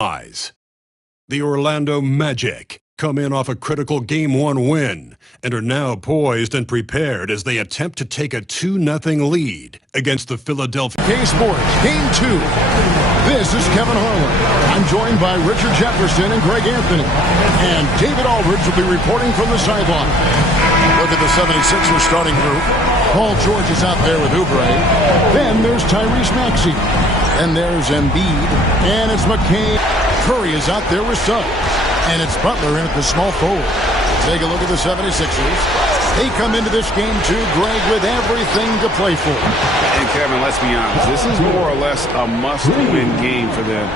eyes. The Orlando Magic come in off a critical Game 1 win and are now poised and prepared as they attempt to take a 2-0 lead against the Philadelphia K-Sports, Game 2. This is Kevin Harlan. I'm joined by Richard Jefferson and Greg Anthony. And David Aldridge will be reporting from the sideline. Look at the 76ers starting group. Paul George is out there with Oubre. Then there's Tyrese Maxey. And there's Embiid. And it's McCain. Curry is out there with Suggs. And it's Butler in at the small forward. Take a look at the 76ers. They come into this game too, Greg, with everything to play for. And Kevin, let's be honest, this is more or less a must-win game for them.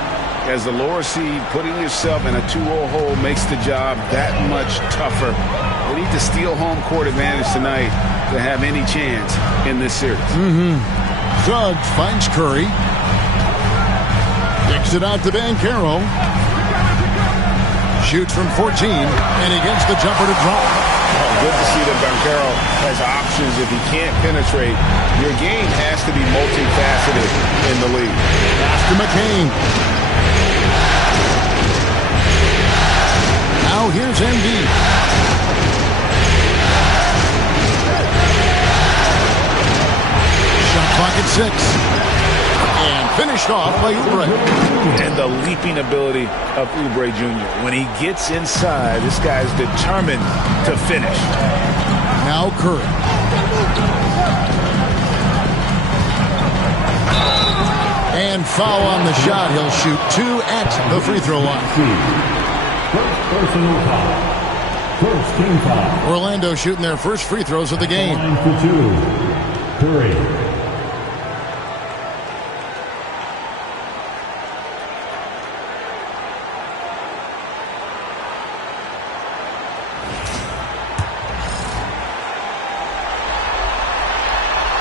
As the lower seed, putting yourself in a 2-0 hole makes the job that much tougher. They need to steal home court advantage tonight to have any chance in this series. Suggs finds Curry. Kicks it out to Banchero. Shoots from 14, and he gets the jumper to drop. Good to see that Banchero has options if he can't penetrate. Your game has to be multifaceted in the league. Pass to McCain. Now here's Embiid. Shot clock at 6. And finished off by Oubre. And the leaping ability of Oubre Jr. When he gets inside, this guy's determined to finish. Now Curry. And foul on the shot. He'll shoot 2 at the free throw line. First team foul. Orlando shooting their first free throws of the game. 9 for 2. Curry.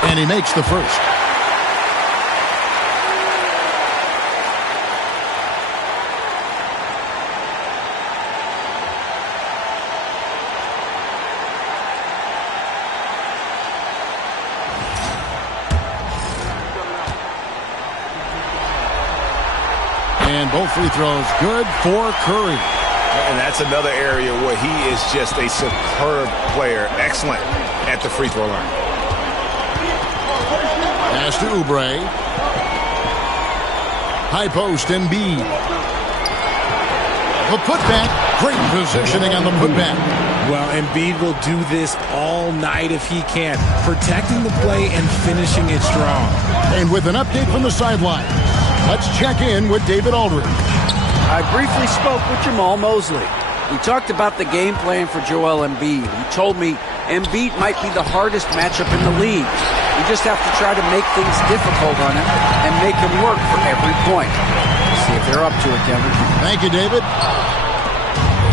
And he makes the first. And both free throws good for Curry. And that's another area where he is just a superb player. Excellent at the free throw line. Pass to Oubre. High post, Embiid. The putback. Great positioning on the putback. Well, Embiid will do this all night if he can. Protecting the play and finishing it strong. And with an update from the sideline, let's check in with David Aldridge. I briefly spoke with Jamal Mosley. We talked about the game plan for Joel Embiid. He told me Embiid might be the hardest matchup in the league. We just have to try to make things difficult on him and make him work for every point. See if they're up to it, Kevin. Thank you, David.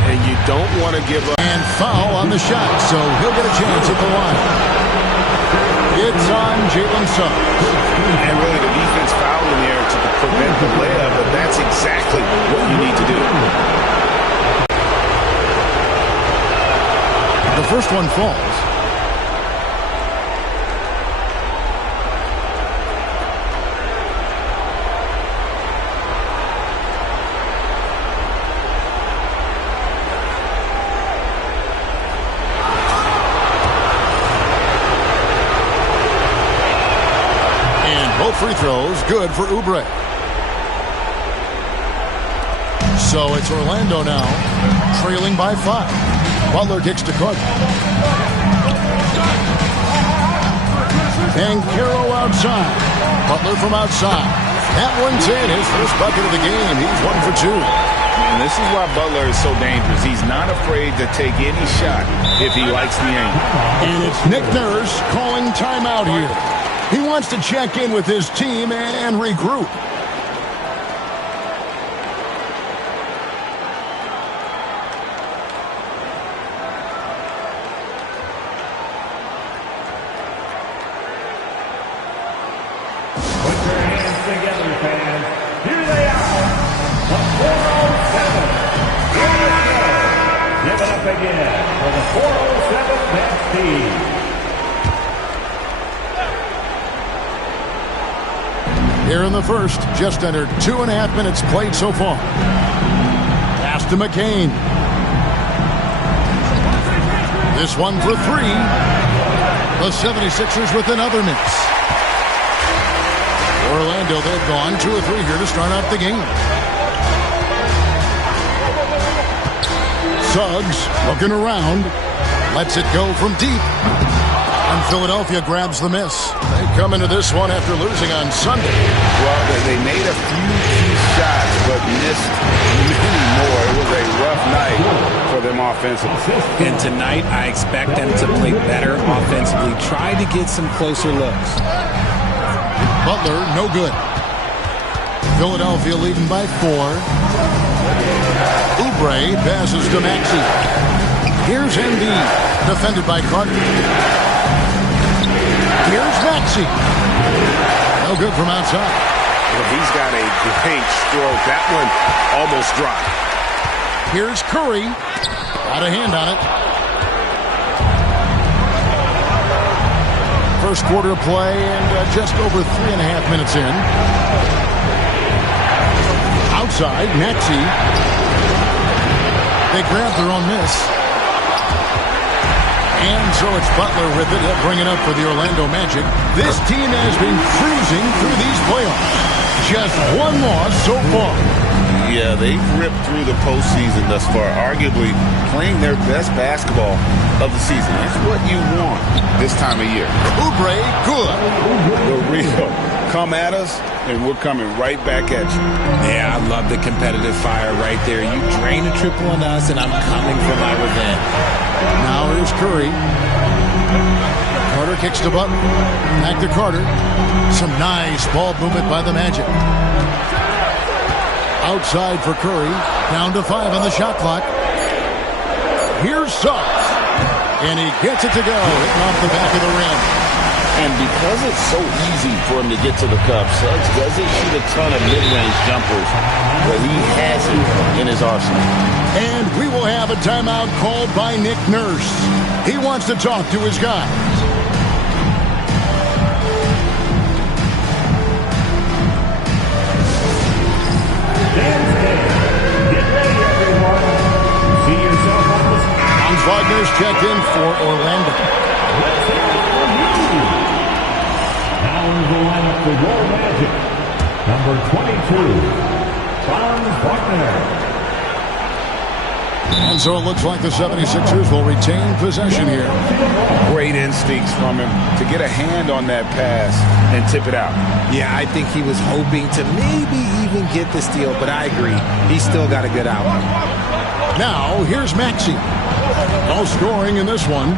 And you don't want to give up. And foul on the shot, so he'll get a chance at the line. It's on Jalen Suggs. And really the defense fouled in there to prevent the layup, but that's exactly what you need to do. The first one falls. Free throws, good for Oubre. So it's Orlando now, trailing by 5. Butler kicks to Cook. Banchero outside. Butler from outside. That one's in. His first bucket of the game. He's 1 for 2. And this is why Butler is so dangerous. He's not afraid to take any shot if he likes the angle. And it's Nick Nurse calling timeout here. He wants to check in with his team and regroup. Put your hands together, fans. Here they are. The 407. Here we go. Give it up again for the 407 Nets team. Here in the first, just under 2.5 minutes played so far. Pass to McCain. This one for three. The 76ers with another miss. Orlando, they've gone 2 of 3 here to start out the game. Suggs looking around. Lets it go from deep. And Philadelphia grabs the miss. They come into this one after losing on Sunday. Well, they made a few key shots, but missed many more. It was a rough night for them offensively. And tonight, I expect them to play better offensively. Try to get some closer looks. Butler, no good. Philadelphia leading by 4. Oubre passes to Maxey. Here's Embiid, defended by Carter. Here's Maxey. No good from outside. Well, he's got a great stroke. That one almost dropped. Here's Curry. Got a hand on it. First quarter of play and just over 3.5 minutes in. Outside, Maxey. They grab their own miss. And so it's Butler with it. He'll bring it up for the Orlando Magic. This team has been cruising through these playoffs. Just one loss so far. Yeah, they've ripped through the postseason thus far, arguably playing their best basketball of the season. That's what you want this time of year. Oubre, good. The real. Come at us, and we're coming right back at you. Yeah, I love the competitive fire right there. You drain a triple on us, and I'm coming for my revenge. Now here's Curry. Carter kicks to Butler. Back to Carter. Some nice ball movement by the Magic. Outside for Curry. Down to 5 on the shot clock. Here's Suggs. And he gets it to go. Hitting off the back of the rim. And because it's so easy for him to get to the cup, Suggs doesn't shoot a ton of mid-range jumpers, but he has it in his arsenal. And we will have a timeout called by Nick Nurse. He wants to talk to his guys. Get ready, everyone. See yourself on the screen. Hans Wagner's checked in for Orlando. Let's hear it from you. Now in the lineup for your Magic. Number 22, Franz Wagner. And so it looks like the 76ers will retain possession here. Great instincts from him to get a hand on that pass and tip it out. Yeah, I think he was hoping to maybe even get the steal, but I agree. He still got a good outcome. Now, here's Maxey. No scoring in this one.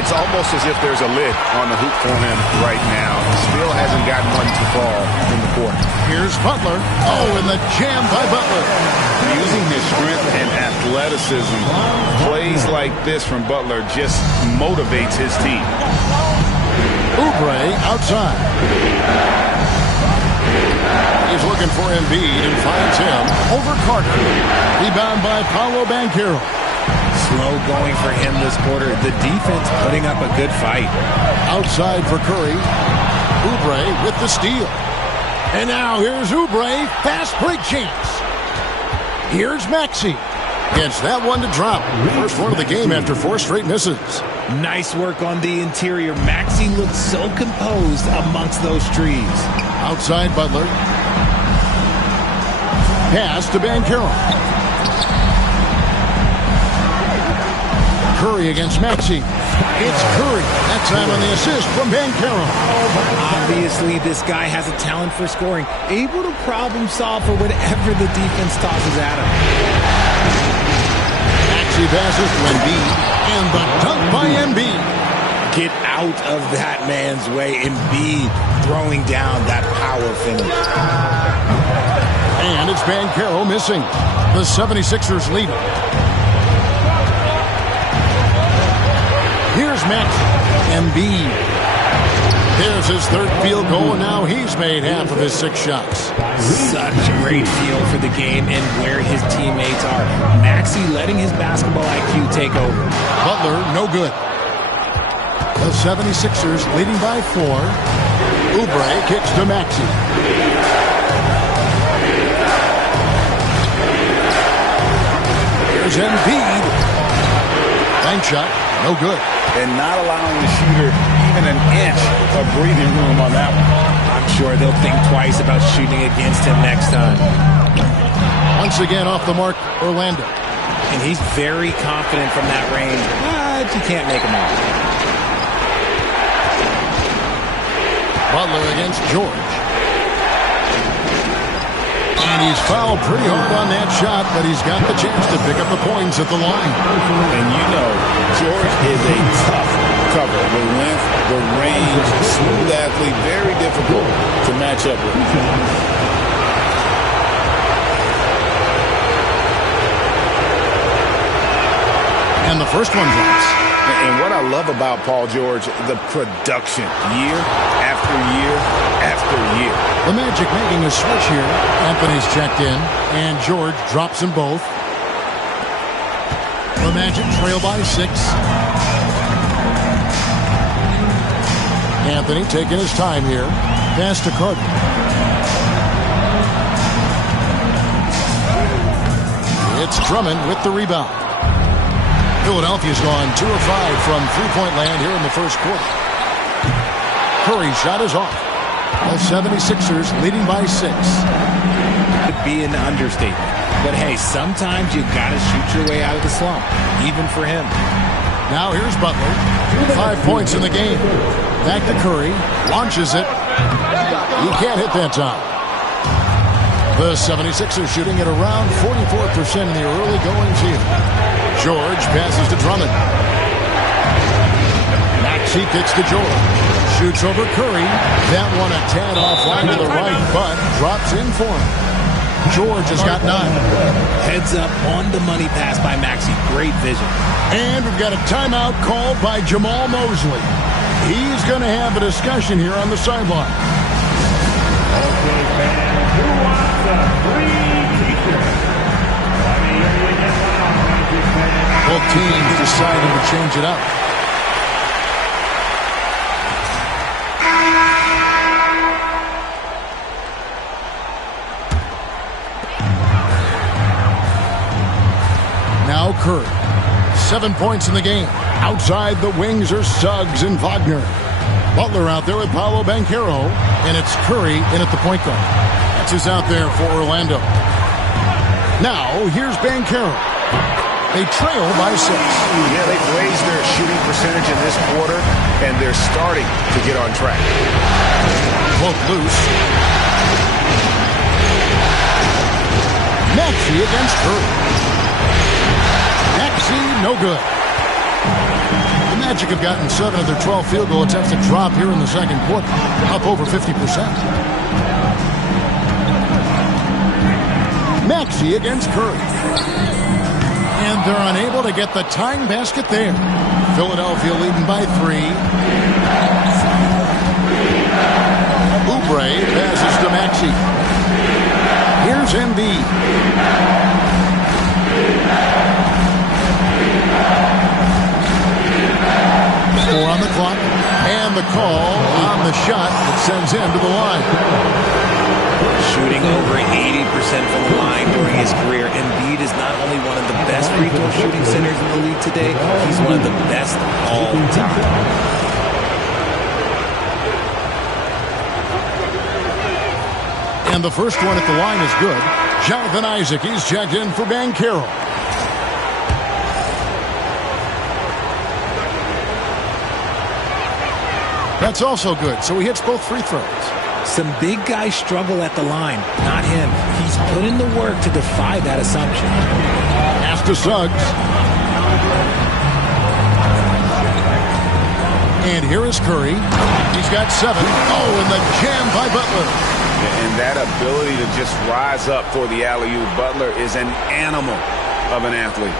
It's almost as if there's a lid on the hoop for him right now. Still hasn't gotten one to fall in the court. Here's Butler. Oh, and the jam by Butler. Using his strength and athleticism, plays like this from Butler just motivates his team. Oubre outside. He's looking for Embiid and finds him over Carter. Rebound by Paolo Banchero. Slow going for him this quarter. The defense putting up a good fight. Outside for Curry. Oubre with the steal. And now here's Oubre. Fast break chance. Here's Maxey. Gets that one to drop. First one of the game after 4 straight misses. Nice work on the interior. Maxey looked so composed amongst those trees. Outside Butler. Pass to Banchero. Curry against Maxey. It's Curry. That time on the assist from Banchero. Obviously, this guy has a talent for scoring. Able to problem solve for whatever the defense tosses at him. Maxey passes to Embiid. And the dunk by Embiid. Get out of that man's way. Embiid throwing down that power finish. And it's Banchero missing. The 76ers lead. Here's Maxey. Embiid. There's his 3rd field goal, and now he's made half of his 6 shots. Such a great feel for the game and where his teammates are. Maxey letting his basketball IQ take over. Butler, no good. The The 76ers leading by 4. Oubre kicks to Maxey. Here's Embiid. Bank shot, no good. And not allowing the shooter even an inch of breathing room on that one. I'm sure they'll think twice about shooting against him next time. Once again off the mark, Orlando. And he's very confident from that range, but you can't make him off. Butler against George. And he's fouled pretty hard on that shot, but he's got the chance to pick up the points at the line. And you know, George is a tough cover. The length, the range, smooth athlete, very difficult to match up with. And the first one drops. And what I love about Paul George, the production, year after year after year. The Magic making a switch here. Anthony's checked in, and George drops them both. The Magic trail by 6. Anthony taking his time here. Pass to Carter. It's Drummond with the rebound. Philadelphia's gone 2 of 5 from three-point land here in the first quarter. Curry's shot is off. The 76ers leading by 6. Could be an understatement. But hey, sometimes you gotta shoot your way out of the slump, even for him. Now here's Butler. 5 points in the game. Back to Curry. Launches it. He can't hit that time. The 76ers shooting at around 44% in the early goings here. George passes to Drummond. Maxey kicks to George. Shoots over Curry. That one a tad offline to the right, but drops in for him. George has got 9. Heads up on the money pass by Maxey. Great vision. And we've got a timeout called by Jamal Mosley. He's going to have a discussion here on the sideline. Okay, fans, who wants a free t-shirt? Let me hear you get loud, Magic fans. Both teams deciding to change it up. Now Curry. 7 points in the game. Outside the wings are Suggs and Wagner. Butler out there with Paolo Banchero. And it's Curry in at the point guard. That's who's out there for Orlando. Now, here's Banchero. They trail by 6. Yeah, they've raised their shooting percentage in this quarter, and they're starting to get on track. Both loose. Maxey against Curry. Maxey, no good. The Magic have gotten 7 of their 12 field goal attempts to drop here in the second quarter, up over 50%. Maxey against Curry. And they're unable to get the tying basket there. Philadelphia leading by 3. Oubre passes to Maxey. Here's Embiid. 4 on the clock. And the call on the shot that sends him to the line. Shooting over 80% from the line during his career. Embiid is not only one of the best free throw shooting centers in the league today, he's one of the best all time. And the first one at the line is good. Jonathan Isaac, he's checked in for Banchero. That's also good, so he hits both free throws. Some big guys struggle at the line, not him. He's put in the work to defy that assumption. Pass to Suggs. And here is Curry. He's got 7. Oh, and the jam by Butler. And that ability to just rise up for the alley-oop. Butler is an animal of an athlete.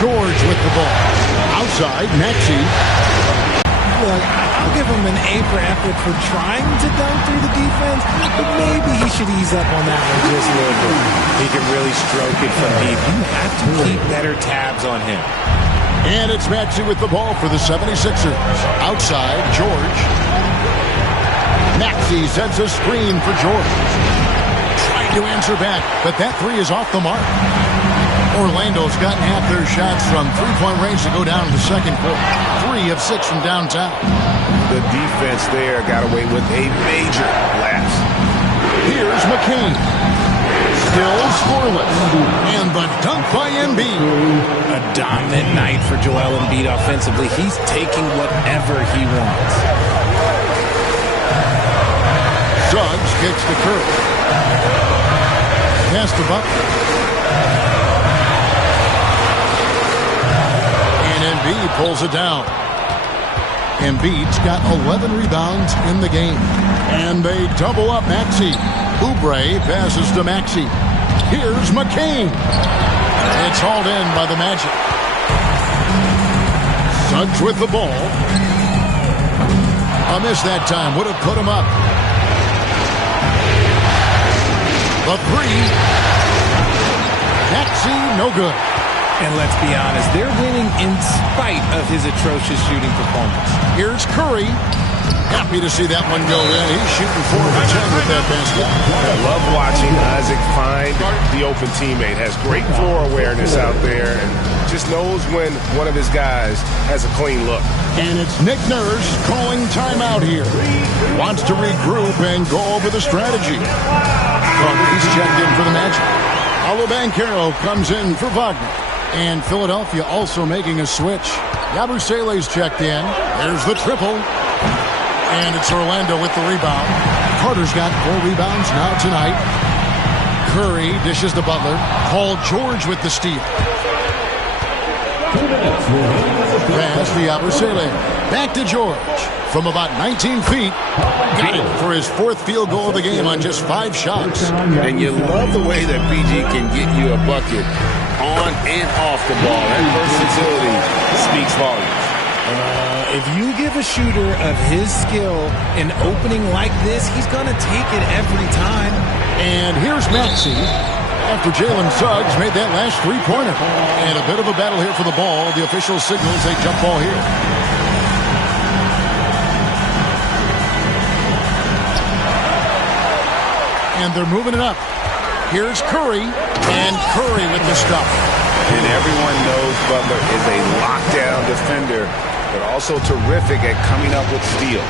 George with the ball. Outside, Maxey. Look, I'll give him an A for effort for trying to dunk through the defense, but maybe he should ease up on that one just a little bit. He can really stroke it from deep. You have to keep better tabs on him. And it's Maxey with the ball for the 76ers. Outside, George. Maxey sends a screen for George. Trying to answer back, but that three is off the mark. Orlando's gotten half their shots from three-point range to go down in the second quarter. 3 of 6 from downtown. The defense there got away with a major lapse. Here's McCain. Still scoreless. And the dunk by Embiid. A dominant night for Joel Embiid offensively. He's taking whatever he wants. Suggs kicks to Curry. Pass to Butler. And Embiid pulls it down. Embiid's got 11 rebounds in the game. And they double up Maxey. Oubre passes to Maxey. Here's McCain. It's hauled in by the Magic. Suggs with the ball. A miss that time. Would have put him up. The three. Maxey, no good. And let's be honest, they're winning in spite of his atrocious shooting performance. Here's Curry. Happy to see that one go in. He's shooting 4 for 10 with that basket. I love watching Isaac find the open teammate. Has great floor awareness out there and just knows when one of his guys has a clean look. And it's Nick Nurse calling timeout here. Wants to regroup and go over the strategy. He's checked in for the Magic. Paolo Banchero comes in for Wagner. And Philadelphia also making a switch. Yabusele's checked in. There's the triple. And it's Orlando with the rebound. Carter's got 4 rebounds now tonight. Curry dishes to Butler. Paul George with the steal. Pass to Yabusele. Back to George. From about 19 feet. Got it for his 4th field goal of the game on just 5 shots. And you love the way that PG can get you a bucket on and off the ball. That versatility speaks volumes. If you give a shooter of his skill an opening like this, he's going to take it every time. And here's Maxey after Jalen Suggs made that last three-pointer. And a bit of a battle here for the ball. The official signals a jump ball here. And they're moving it up. Here's Curry. And Curry with the stop. And everyone knows Butler is a lockdown defender, but also terrific at coming up with steal.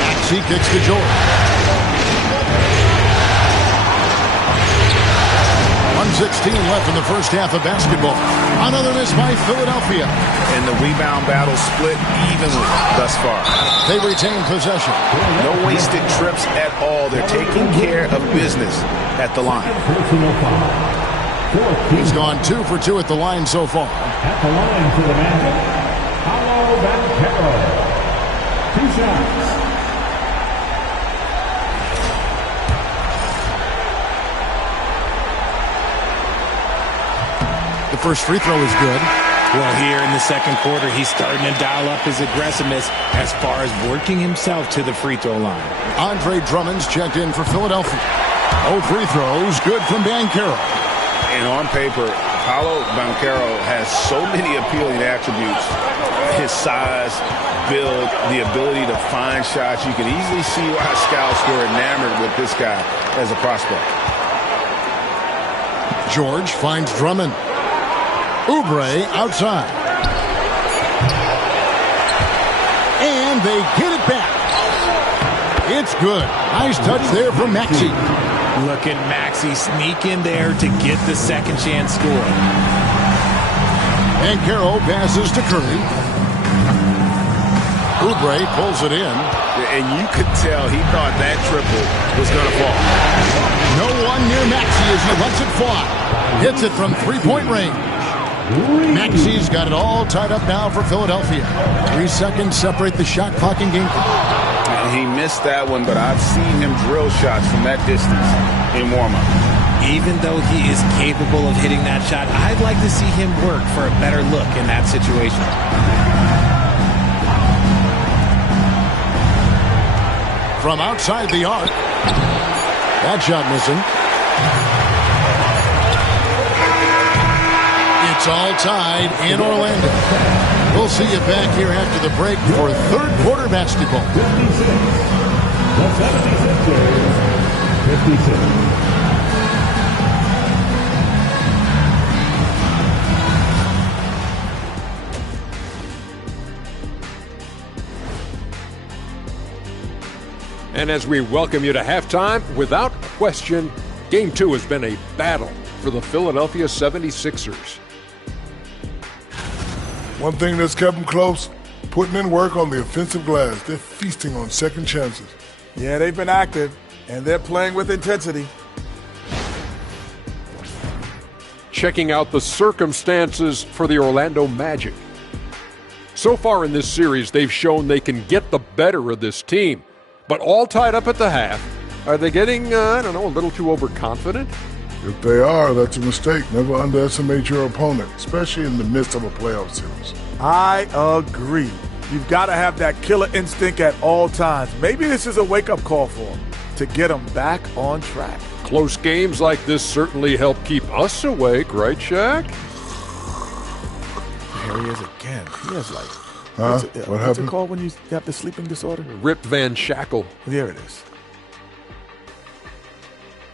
Maxey kicks to George. 1:16 left in the first half of basketball. Another miss by Philadelphia. And the rebound battle split evenly thus far. They retain possession. No wasted trips at all. They're taking care of business at the line. He's gone 2 for 2 at the line so far. At the line for the Magic, Paolo Banchero. 2 shots. The first free throw is good. Well, here in the second quarter, he's starting to dial up his aggressiveness as far as working himself to the free throw line. Andre Drummond's checked in for Philadelphia. 0 free throws, good from Banchero. And on paper, Paolo Banchero has so many appealing attributes. His size, build, the ability to find shots. You can easily see why scouts were enamored with this guy as a prospect. George finds Drummond. Oubre outside. And they get it back. It's good. Nice touch there from Maxey. Look at Maxey sneak in there to get the second chance score. And Banchero passes to Curry. Oubre pulls it in. And you could tell he thought that triple was going to fall. No one near Maxey as he lets it fly. Hits it from three-point range. Maxey's got it all tied up now for Philadelphia. 3 seconds separate the shot clock and game clock. He missed that one, but I've seen him drill shots from that distance in warm-up. Even though he is capable of hitting that shot, I'd like to see him work for a better look in that situation. From outside the arc. That shot missing. It's all tied in Orlando. We'll see you back here after the break for third quarter basketball. 56ers, 56. And as we welcome you to halftime, without question, Game 2 has been a battle for the Philadelphia 76ers. One thing that's kept them close, putting in work on the offensive glass. They're feasting on second chances. Yeah, they've been active, and they're playing with intensity. Checking out the circumstances for the Orlando Magic. So far in this series, they've shown they can get the better of this team. But all tied up at the half. Are they getting, a little too overconfident? If they are, that's a mistake. Never underestimate your opponent, especially in the midst of a playoff series. I agree. You've got to have that killer instinct at all times. Maybe this is a wake-up call for them to get them back on track. Close games like this certainly help keep us awake, right, Shaq? Here he is again. He has what what's happened? it called when you have the sleeping disorder? Rip Van Shackle. There it is.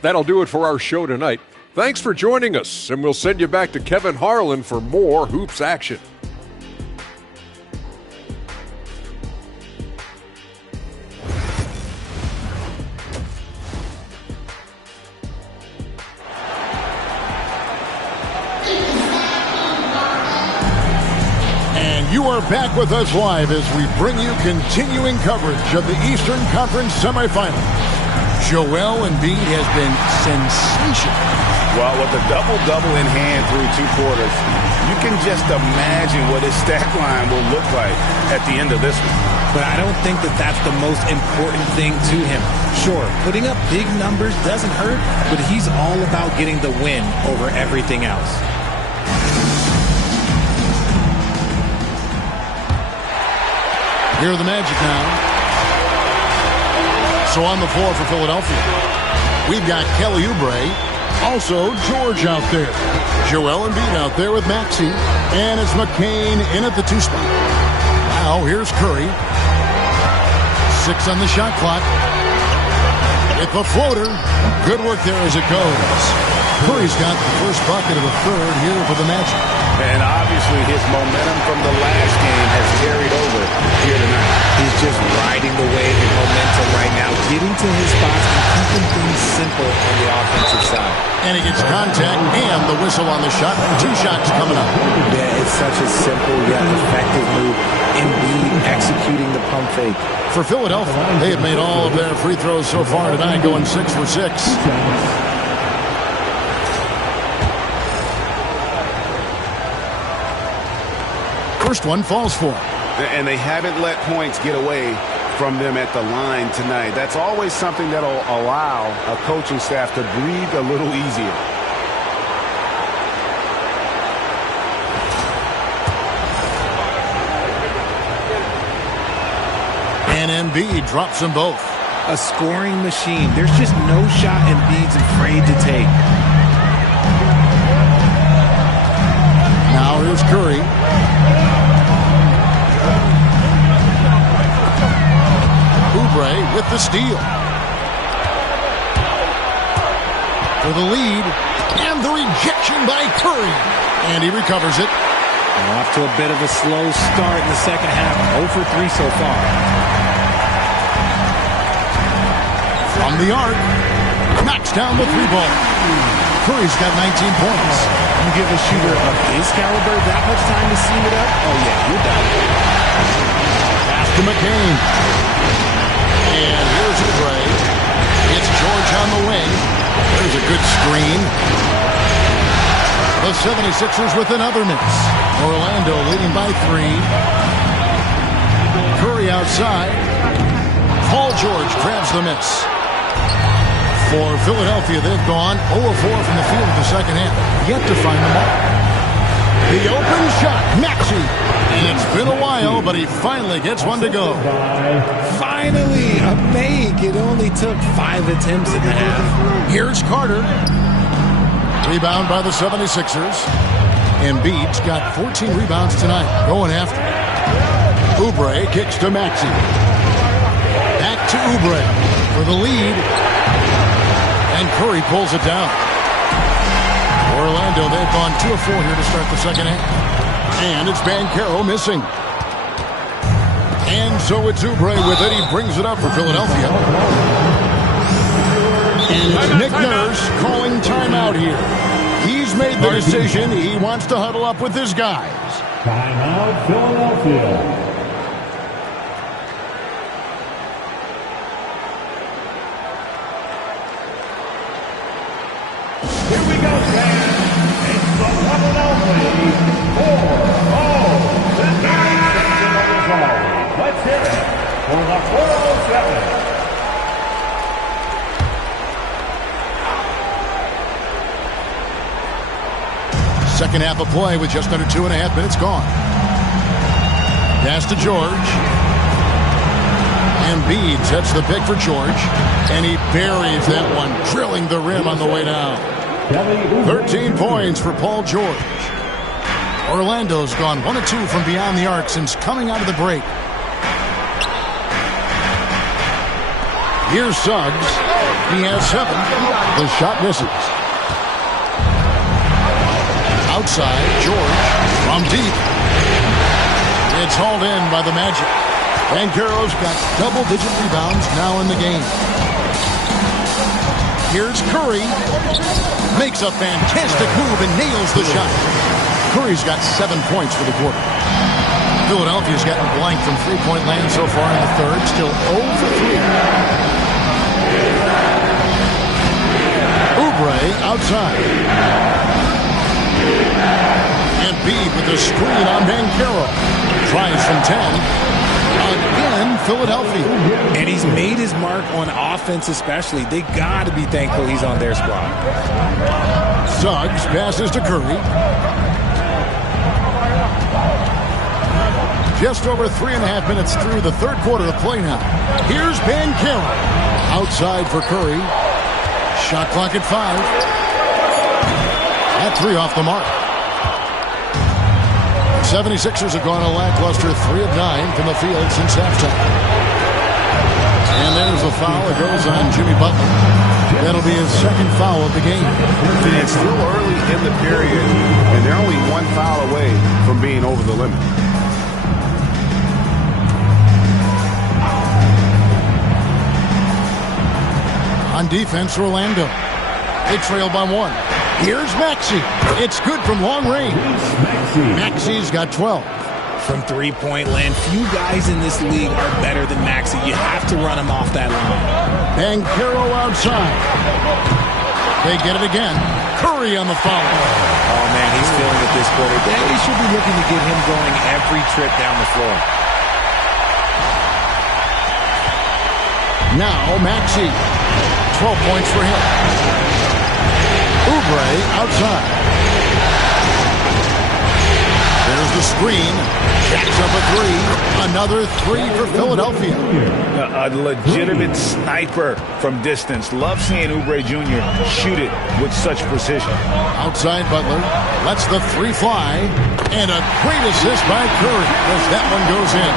That'll do it for our show tonight. Thanks for joining us, and we'll send you back to Kevin Harlan for more Hoops action. You are back with us live as we bring you continuing coverage of the Eastern Conference semifinals. Joel Embiid has been sensational. Well, with a double-double in hand through 2 quarters, you can just imagine what his stat line will look like at the end of this one. But I don't think that that's the most important thing to him. Sure, putting up big numbers doesn't hurt, but he's all about getting the win over everything else. Here are the Magic now. So on the floor for Philadelphia, we've got Kelly Oubre, also George out there. Joel Embiid out there with Maxey, and it's McCain in at the 2 spot. Now here's Curry. 6 on the shot clock. With the floater. Good work there as it goes. Curry's got the first bucket of the third here for the Magic. And obviously his momentum from the last game has carried over here tonight. He's just riding the wave of momentum right now, getting to his spots and keeping things simple on the offensive side. And he gets contact and the whistle on the shot. 2 shots coming up. Yeah, it's such a simple yet effective move. Embiid executing the pump fake. For Philadelphia, they have made all of their free throws so far tonight, going 6 for 6. First one falls for him. And they haven't let points get away from them at the line tonight. That's always something that will allow a coaching staff to breathe a little easier. And Embiid drops them both. A scoring machine. There's just no shot Embiid's afraid to take. Now here's Curry. Oubre with the steal. For the lead. And the rejection by Curry. And he recovers it. Off to a bit of a slow start in the second half. 0 for 3 so far. From the arc. Knocks down the 3-ball. Curry's got 19 points. You give a shooter of his caliber that much time to seam it up? Oh, yeah, you're done. Pass to McCain. And here's Oubre. It's George on the wing. There's a good screen. The 76ers with another miss. Orlando leading by 3. Curry outside. Paul George grabs the miss. For Philadelphia, they've gone 0-4 from the field in the second half. Yet to find the mark. The open shot, Maxey. And it's been a while, but he finally gets one to go. Finally, a make. It only took 5 attempts in the half. Here's Carter. Rebound by the 76ers. Embiid's got 14 rebounds tonight. Going after it. Oubre kicks to Maxey. Back to Oubre for the lead. And Curry pulls it down. Orlando, they've gone 2 of 4 here to start the second half. And it's Banchero missing. And so it's Oubre with it. He brings it up for Philadelphia. And it's Nick Nurse calling timeout here. He's made the decision. He wants to huddle up with his guys. Timeout, Philadelphia. Here we go, fans. It's the one and only 4-0 Cincinnati. Let's hear it for the 407. Second half of play with just under 2.5 minutes gone. Pass to George. Embiid sets the pick for George. And he buries that one, drilling the rim on the way down. 13 points for Paul George. Orlando's gone 1 of 2 from beyond the arc since coming out of the break. Here's Suggs. He has 7. The shot misses. Outside, George from deep. It's hauled in by the Magic. Banchero's got double-digit rebounds now in the game. Here's Curry. Makes a fantastic move and nails the shot. Curry's got 7 points for the quarter. Philadelphia's gotten blank from three-point land so far in the third. Still 0 for 3. Oubre outside. Embiid with a screen on Banchero. Tries from 10. Again, Philadelphia. And he's made his mark on offense especially. They got to be thankful he's on their squad. Suggs passes to Curry. Just over 3.5 minutes through the third quarter of play now. Here's Banchero. Outside for Curry. Shot clock at 5. At 3 off the mark. 76ers have gone a lackluster 3 of 9 from the field since halftime. And there's the foul. It goes on Jimmy Butler. That'll be his second foul of the game. It's still early in the period, and they're only 1 foul away from being over the limit. On defense, Orlando. They trail by 1. Here's Maxey. It's good from long range. Maxey's got 12. From three-point land, few guys in this league are better than Maxey. You have to run him off that line. Banchero outside. They get it again. Curry on the foul. Oh, man, he's feeling it this quarter. They should be looking to get him going every trip down the floor. Now Maxey. 12 points for him. Oubre outside. There's the screen. Jacks up a 3. Another 3 for Philadelphia. A legitimate sniper from distance. Love seeing Oubre Jr. shoot it with such precision. Outside Butler. Lets the 3 fly. And a great assist by Curry as that one goes in.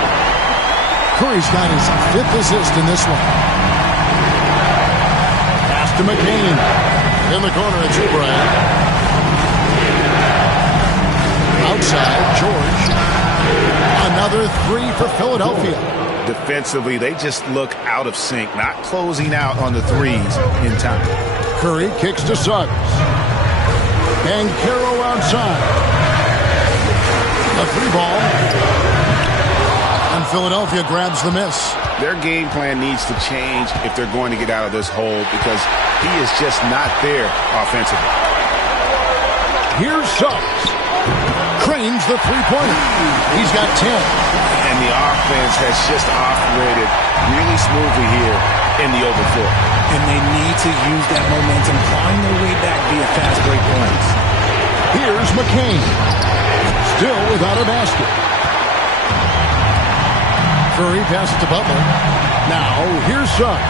Curry's got his 5th assist in this one. Pass to McCain. In the corner, it's Oubre. Outside, George. Another 3 for Philadelphia. Defensively, they just look out of sync, not closing out on the threes in time. Curry kicks to Suggs. Banchero outside. A 3 ball. And Philadelphia grabs the miss. Their game plan needs to change if they're going to get out of this hole because he is just not there offensively. Here's Suggs. Cranes the 3-pointer. He's got 10. And the offense has just operated really smoothly here in the open floor. And they need to use that momentum, clawing their way back via fast break points. Here's McCain. Still without a basket. Curry passes to Butler. Now, here's Suggs.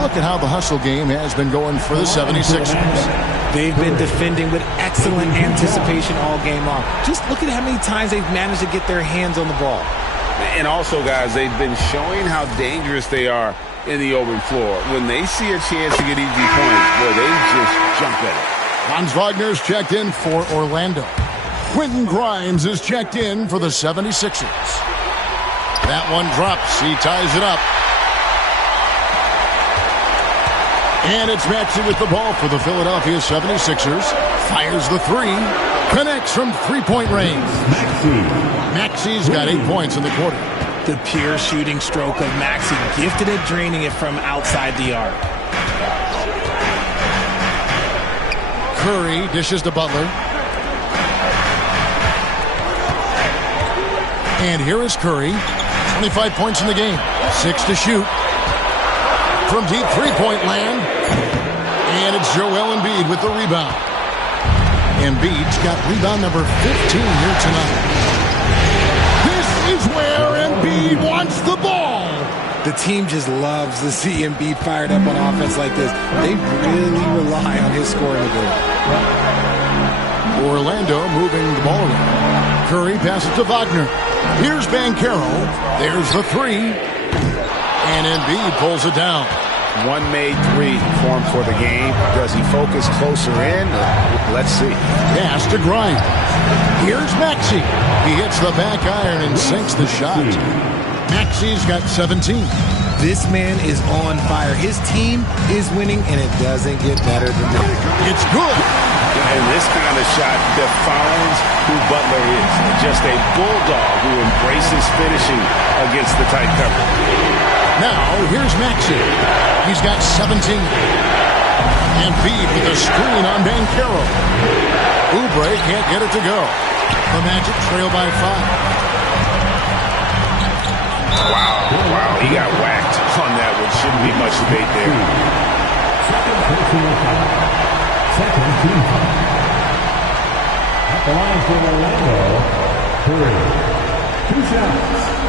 Look at how the hustle game has been going for the 76ers. They've been defending with excellent anticipation all game long. Just look at how many times they've managed to get their hands on the ball. And also, guys, they've been showing how dangerous they are in the open floor. When they see a chance to get easy points, boy, they just jump at it. Hans Wagner's checked in for Orlando. Quentin Grimes is checked in for the 76ers. That one drops. He ties it up. And it's Maxey with the ball for the Philadelphia 76ers. Fires the three. Connects from three-point range. Maxey's got 8 points in the quarter. The pure shooting stroke of Maxey, gifted at draining it from outside the arc. Curry dishes to Butler. And here is Curry. 25 points in the game. 6 to shoot. From deep three-point land. And it's Joel Embiid with the rebound. Embiid's got rebound number 15 here tonight. This is where Embiid wants the ball. The team just loves to see Embiid fired up on offense like this. They really rely on his scoring ability. Orlando moving the ball around. Curry passes to Wagner. Here's Banchero. There's the three. And Embiid pulls it down. One made three formed for the game. Does he focus closer in? Let's see. Pass to Grimes. Here's Maxey. He hits the back iron and sinks the shot. Maxey's got 17. This man is on fire. His team is winning, and it doesn't get better than that. It's good. And this kind of shot defines who Butler is. Just a bulldog who embraces finishing against the tight cover. Now, here's Maxey. He's got 17. Embiid with a screen on Banchero. Oubre can't get it to go. The Magic trail by 5. Wow, he got whacked on that one. Shouldn't be much debate there. Second team foul. At the line for Orlando, Curry. 2 shots.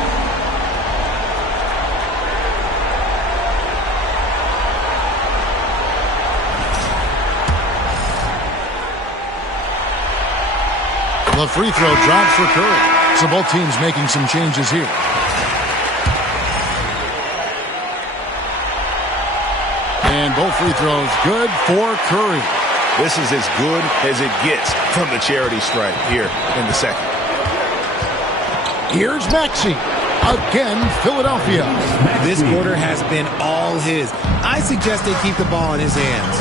The free throw drops for Curry. So both teams making some changes here. And both free throws good for Curry. This is as good as it gets from the charity stripe here in the second. Here's Maxey. Again, Philadelphia. This quarter has been all his. I suggest they keep the ball in his hands.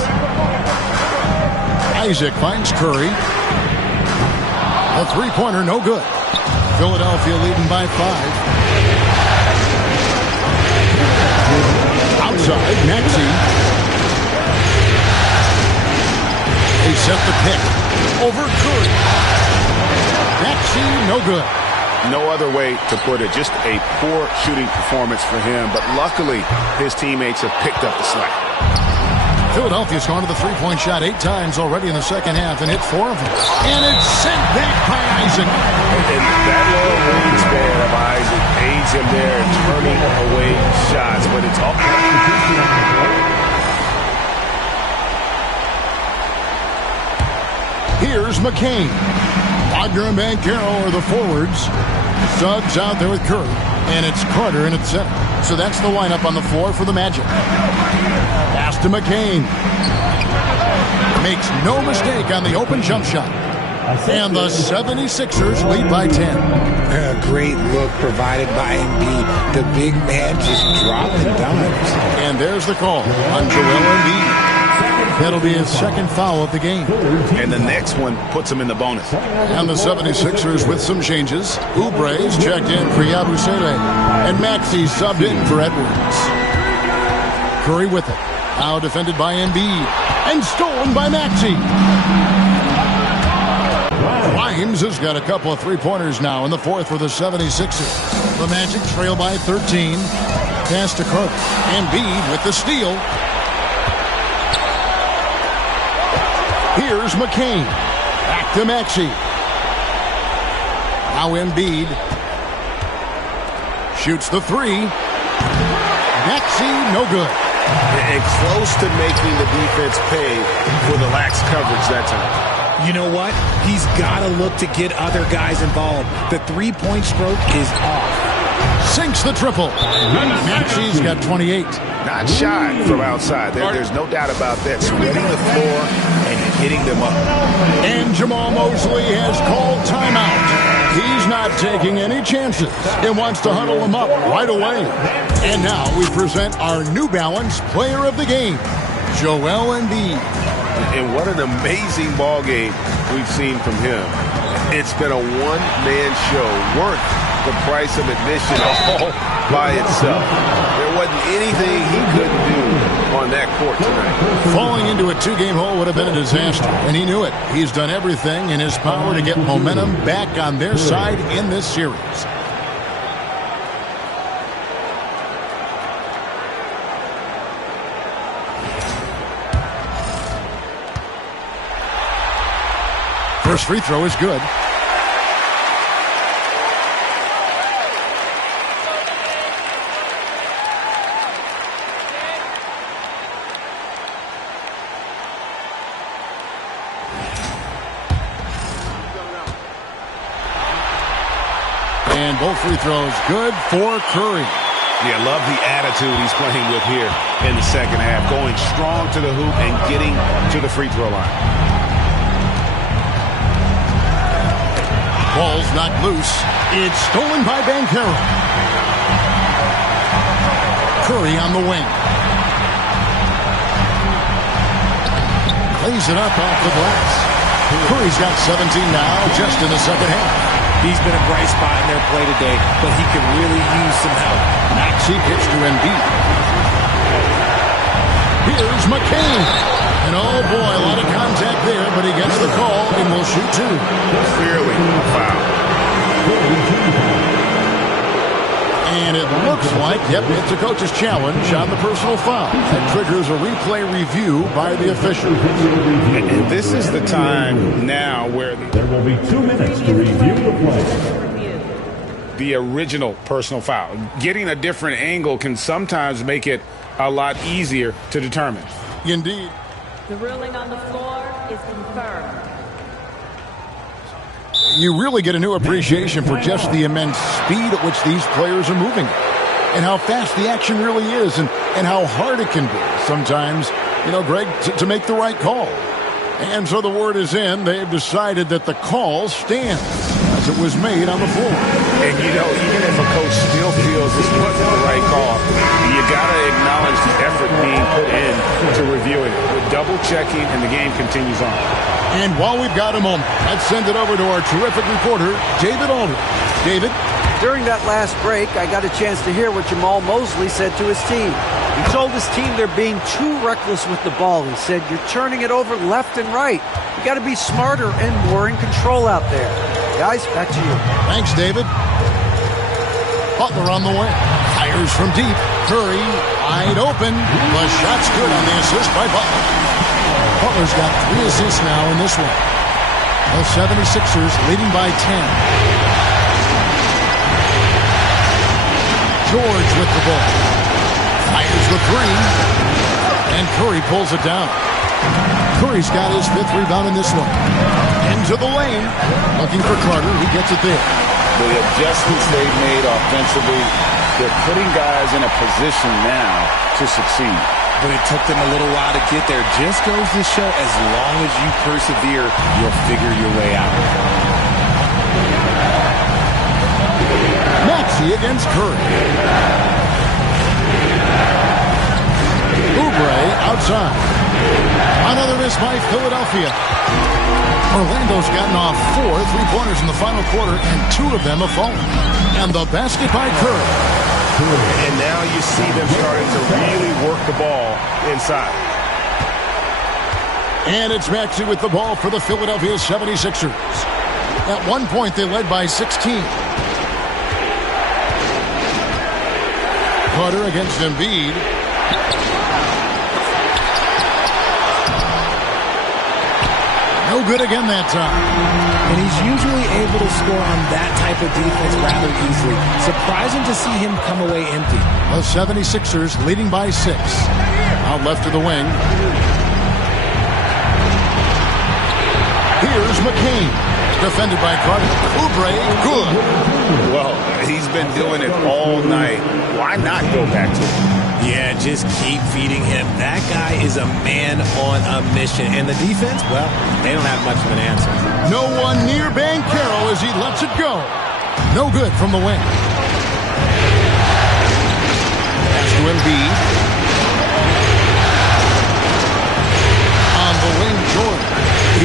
Isaac finds Curry. A three-pointer, no good. Philadelphia leading by 5. Outside, Maxey. They set the pick. Over Curry. Maxey, no good. No other way to put it. Just a poor shooting performance for him. But luckily, his teammates have picked up the slack. Philadelphia's gone to the three-point shot 8 times already in the second half and hit 4 of them. And it's sent back by Isaac. And that long wingspan of Isaac aids him there in turning away shots. But it's all... Here's McCain. Wagner and Banchero are the forwards. Suggs out there with Curry. And it's Carter in at center. So that's the lineup on the floor for the Magic. Pass to McCain. Makes no mistake on the open jump shot. And the 76ers lead by 10. A great look provided by Embiid. The big man just dropping dimes. And there's the call on Joel Embiid. That'll be his second foul of the game. And the next one puts him in the bonus. And the 76ers with some changes. Oubre's checked in for Yabusele. And Maxey subbed in for Edwards. Curry with it. Now defended by Embiid. And stolen by Maxey. Grimes has got a couple of three-pointers now in the fourth for the 76ers. The Magic trail by 13. Pass to Carter. Embiid with the steal. Here's McCain. Back to Maxey. Now Embiid. Shoots the three. Maxey, no good. And close to making the defense pay for the lax coverage that time. You know what? He's got to look to get other guys involved. The three-point stroke is off. Sinks the triple. Maxey's got 28. Not shy from outside. There's no doubt about that. Spreading the floor and hitting them up. And Jamal Mosley has called timeout. He's not taking any chances and wants to huddle them up right away. And now we present our New Balance Player of the Game, Joel Embiid. And what an amazing ball game we've seen from him. It's been a one-man show worth the price of admission all by itself. There wasn't anything he couldn't do on that court tonight. Falling into a two-game hole would have been a disaster, and he knew it. He's done everything in his power to get momentum back on their side in this series. First free throw is good. And both free throws good for Curry. Yeah, love the attitude he's playing with here in the second half. Going strong to the hoop and getting to the free throw line. Ball's knocked loose. It's stolen by Banchero. Curry on the wing. Lays it up off the glass. Curry's got 17 now just in the second half. He's been a bright spot in their play today, but he could really use some help. Maxey pitch to Embiid. Here's McCain. And oh boy, a lot of contact there, but he gets the call and will shoot two. Clearly a foul. And it looks like, yep, it's a coach's challenge on the personal foul. That triggers a replay review by the official. And this is the time now where there will be 2 minutes to review the play. The original personal foul. Getting a different angle can sometimes make it a lot easier to determine. Indeed. The ruling on the floor is confirmed. You really get a new appreciation for just the immense speed at which these players are moving and how fast the action really is and how hard it can be sometimes, Greg, to make the right call. And so the word is in. They've decided that the call stands as it was made on the floor. And, even if a coach still feels this wasn't the right call, you got to acknowledge the effort being put in to reviewing it. With double-checking, and the game continues on. And while we've got a moment, let's send it over to our terrific reporter, David Aldridge. David? During that last break, I got a chance to hear what Jamal Mosley said to his team. He told his team they're being too reckless with the ball. He said, you're turning it over left and right. You got to be smarter and more in control out there. Guys, back to you. Thanks, David. Butler on the way. Fires from deep. Curry wide open. The shot's good on the assist by Butler. Butler's got 3 assists now in this one. The 76ers leading by 10. George with the ball. Fires the three. And Curry pulls it down. Curry's got his 5th rebound in this one. Into the lane. Looking for Carter. He gets it there. The adjustments they've made offensively, they're putting guys in a position now to succeed. But it took them a little while to get there. Just goes to show, as long as you persevere, you'll figure your way out. Maxey against Curry. Oubre outside. Another miss by Philadelphia. Orlando's gotten off 4 3-pointers in the final quarter, and 2 of them have fallen. And the basket by Curry. And now you see them starting to really work the ball inside. And it's Maxey with the ball for the Philadelphia 76ers. At one point, they led by 16. Carter against Embiid. No No good again that time. And he's usually able to score on that type of defense rather easily. Surprising to see him come away empty. The 76ers leading by 6. Out left to the wing. Here's McCain. Defended by Carter. Oubre, good. Well, he's been doing it all night. Why not go back to him? Yeah, just keep feeding him. That guy is a man on a mission. And the defense, well, they don't have much of an answer. No one near Banchero as he lets it go. No good from the wing. Pass to Embiid. On the wing, Jordan.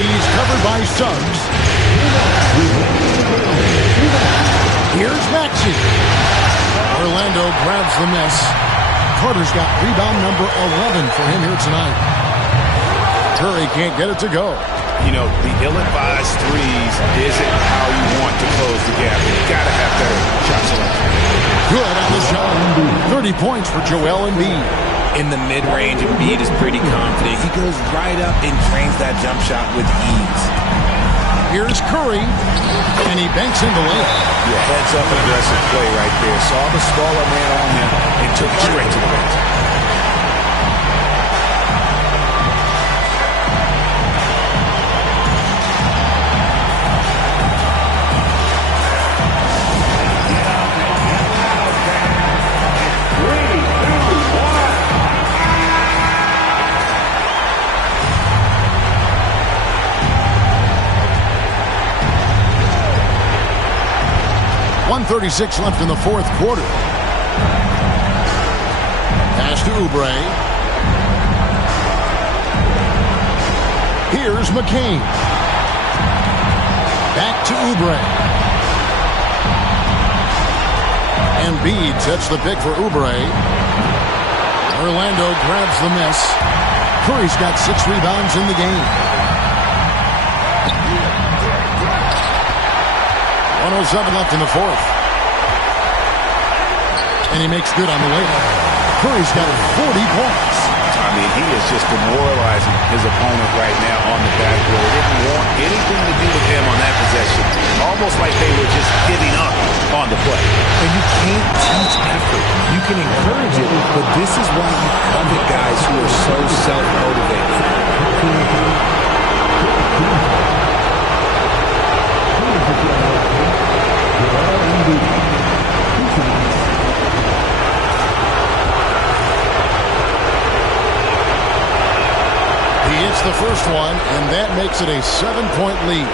He's covered by Suggs. Here's Maxey. Orlando grabs the miss. Carter's got rebound number 11 for him here tonight. Curry can't get it to go. You know, the ill-advised threes isn't how you want to close the gap. You got to have better shot selection. Good on the shot. 30 points for Joel Embiid. In the mid-range, Embiid is pretty confident. He goes right up and drains that jump shot with ease. Here's Curry, and he banks in the lane. Yeah, heads-up aggressive play right there. Saw the smaller man on him and took it straight to the basket. .36 left in the fourth quarter. Pass to Oubre. Here's McCain. Back to Oubre. Embiid sets the pick for Oubre. Orlando grabs the miss. Curry's got 6 rebounds in the game. 107 left in the fourth. And he makes good on the way. Curry's got 40 points. I mean, he is just demoralizing his opponent right now on the backboard. They didn't want anything to do with him on that possession. Almost like they were just giving up on the play. And you can't teach effort. You can encourage it, but this is why you covet guys who are so self-motivated. He hits the first one, and that makes it a 7-point lead.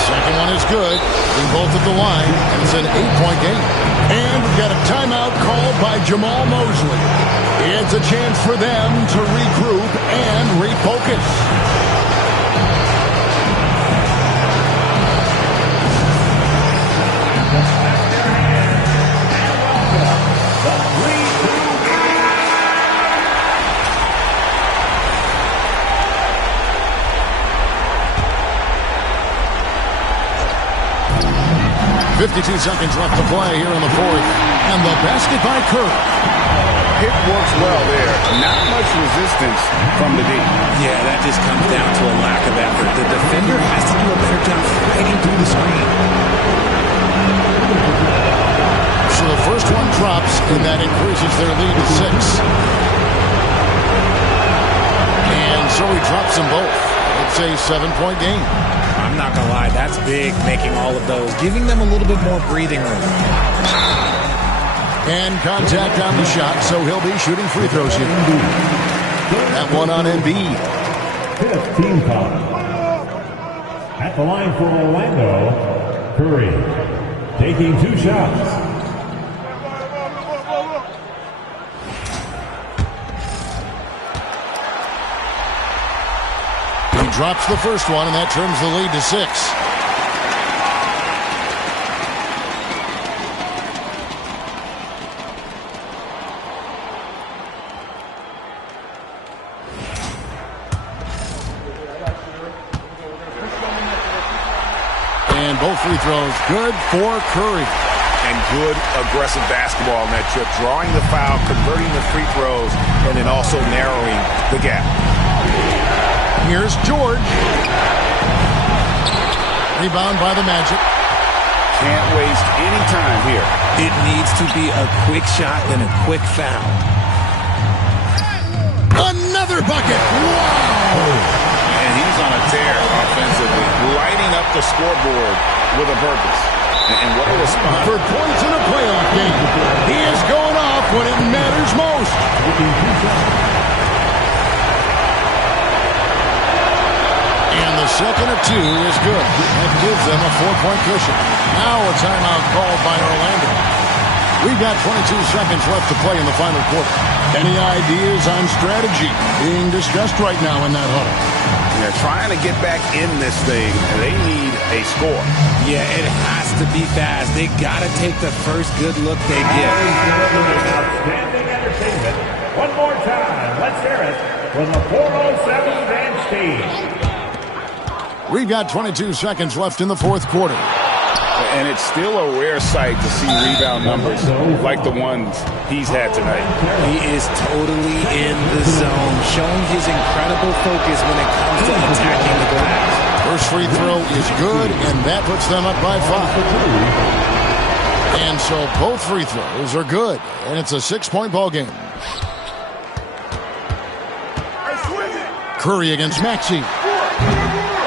Second one is good. They both at the line, and it's an 8-point game. And we've got a timeout called by Jamal Mosley. It's a chance for them to regroup and refocus. .52 seconds left to play here in the fourth. And the basket by Curry. Pick works well there. Not much resistance from the D. Yeah, that just comes down to a lack of effort. The defender has to do a better job fighting through the screen. So the first one drops, and that increases their lead to 6. And so he drops them both. It's a 7-point game. I'm not going to lie, that's big, making all of those, giving them a little bit more breathing room. And contact on the shot, so he'll be shooting free throws here. That one on Embiid. 5th team foul. At the line for Orlando, Curry taking 2 shots. Drops the first one, and that turns the lead to 6. And both free throws good for Curry. And good aggressive basketball on that trip. Drawing the foul, converting the free throws, and then also narrowing the gap. Here's George. Rebound by the Magic. Can't waste any time here. It needs to be a quick shot and a quick foul. Another bucket. Wow. And he's on a tear offensively, lighting up the scoreboard with a purpose. And what a response. For points in a playoff game. He is going off when it matters most. And the second of two is good. That gives them a 4-point cushion. Now a timeout called by Orlando. We've got 22 seconds left to play in the final quarter. Any ideas on strategy being discussed right now in that huddle? They're trying to get back in this thing, and they need a score. Yeah, it has to be fast. They got to take the first good look they get. Outstanding entertainment. One more time. Let's hear it for the 407 Dance Team. We've got 22 seconds left in the fourth quarter. And it's still a rare sight to see rebound numbers like the ones he's had tonight. He is totally in the zone, showing his incredible focus when it comes to attacking the glass. First free throw is good, and that puts them up by 5. And so both free throws are good, and it's a 6-point ball game. Curry against Maxey.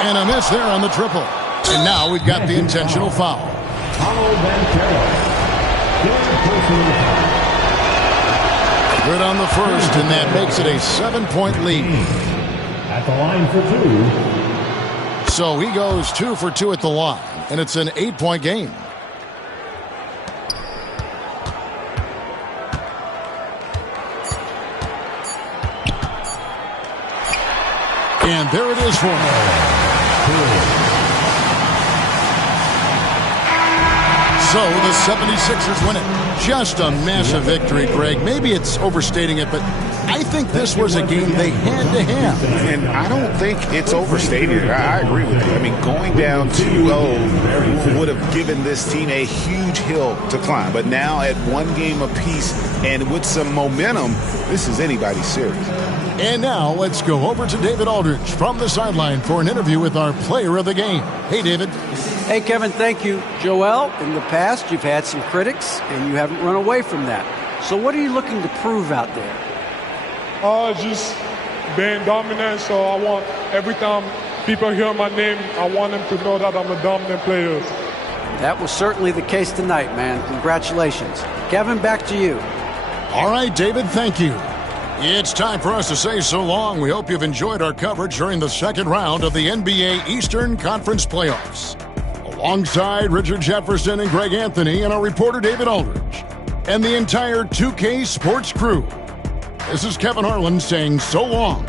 And a miss there on the triple. And now we've got the intentional foul. Good on the first, and that makes it a 7-point lead. At the line for 2. So he goes 2 for 2 at the line, and it's an 8-point game. And there it is for him. So the 76ers win it. Just a massive victory, Greg. Maybe it's overstating it, but I think this was a game they had to have. And I don't think it's overstated. I agree with you. I mean, going down 2-0 would have given this team a huge hill to climb. But now at one game apiece and with some momentum, this is anybody's series. And now let's go over to David Aldridge from the sideline for an interview with our player of the game. Hey, David. Hey, Kevin, thank you. Joel, in the past, you've had some critics, and you haven't run away from that. So what are you looking to prove out there? Just being dominant, so I want every time people hear my name, I want them to know that I'm a dominant player. That was certainly the case tonight, man. Congratulations. Kevin, back to you. All right, David, thank you. It's time for us to say so long. We hope you've enjoyed our coverage during the second round of the NBA Eastern Conference Playoffs. Alongside Richard Jefferson and Greg Anthony and our reporter David Aldridge and the entire 2K Sports crew. This is Kevin Harlan saying so long